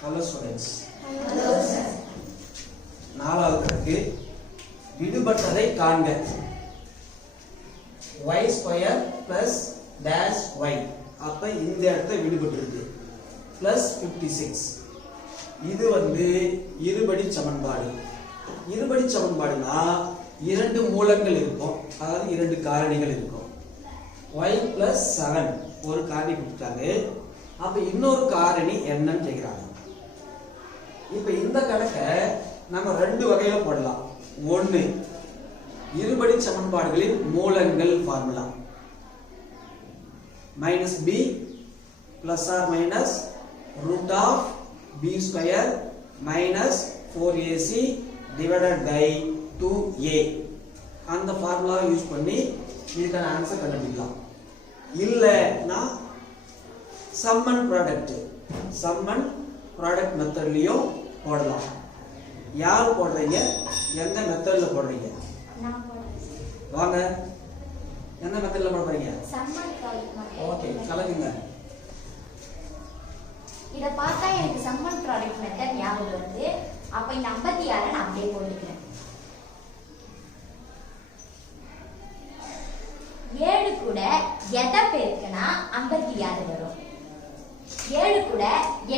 Hello students. Hello sir. நாலாவது கணக்கு விடுபட்டதை காண்க. y square plus dash y. அப்ப இந்த இடத்துல விடுபட்டிருக்கு plus 56. இது இருபடி சமன்பாடு. இருபடி சமன்பாடுனா இரண்டு மூலங்கள் இருக்கும், அதாவது இரண்டு காரணிகள் இருக்கும். y plus 7 ஒரு காரணி கொடுத்தாங்க. அப்ப இன்னொரு காரணி என்னன்னு கேக்குறாங்க. இப்ப இந்த கணக்கை நம்ம ரெண்டு வகையில போடலாம். ஒன்னு இருபடி சமன்பாடுகளின் மூலங்கள் formula -b ± root of b square minus 4ac divided by 2a அந்த ஃபார்முலா யூஸ் பண்ணி இதுக்கான ஆன்சர் கண்டுபிடிக்கலாம். இல்லனா sum and product மெத்தட்லயும் போடலாம். யார் போடுறீங்க, எந்த மெத்தட்ல போடுறீங்க? நான் போடுறேன். வாங்க, எந்த மெத்தட்ல போட போறீங்க? sum and product method. Okay, கலக்குங்க. இத பார்த்தா எனக்கு sum and product மெத்தட் ஞாபகம் வருது. அப்ப இந்த 56 நான் அப்படியே போட்டுக்கிறேன். 7 கூட எதை பெருக்கினா 56 வரும். 7 கூட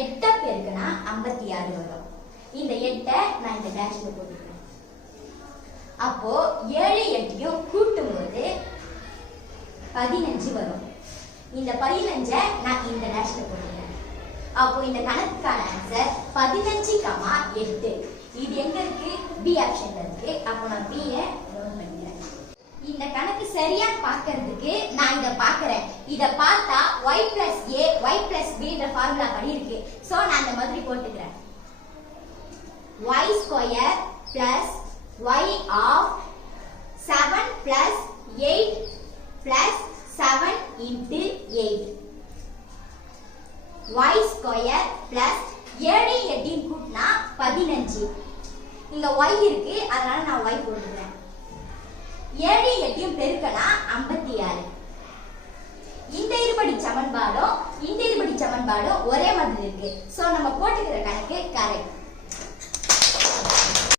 8 பெருக்கினா 56 வரும். இந்த 8 நான் இந்த டேஷ்ல போட்டுக்கிறேன். அப்போ 7 8யும் கூட்டும்போது 15 வரும். இந்த 15 நான் இந்த டேஷ்ல போட்டுக்கிறேன். அப்போ இந்த கணக்குக்கான ஆன்சர் 15, 8. இது எங்க இருக்கு? பி ஆப்ஷன்ல இருக்கு. அப்போ நான் B யை நோட் பண்ணிக்கிறேன். இந்த கணக்கு சரியா பார்க்கிறதுக்கு நான் இத பார்க்கறேன். இத பார்த்தா y plus a y plus b ன்ற ஃபார்முலா படி இருக்கு. சோ நான் இந்த மாதிரி போட்டுக்கிறேன். y square plus y of 7 plus 8 plus 7 into 8 y square plus 7 8 கூட்டினா 15. இங்க y இருக்கு, அதனால நான் y போட்டுக்கிறேன். 7 8 பெருக்கனா 56. இந்த இருபடி சமன்பாடும் இந்த இருபடி சமன்பாடும் ஒரே மாதிரி இருக்கு. சோ நம்ம போட்டுக்கிற கணக்கு கரெக்ட்.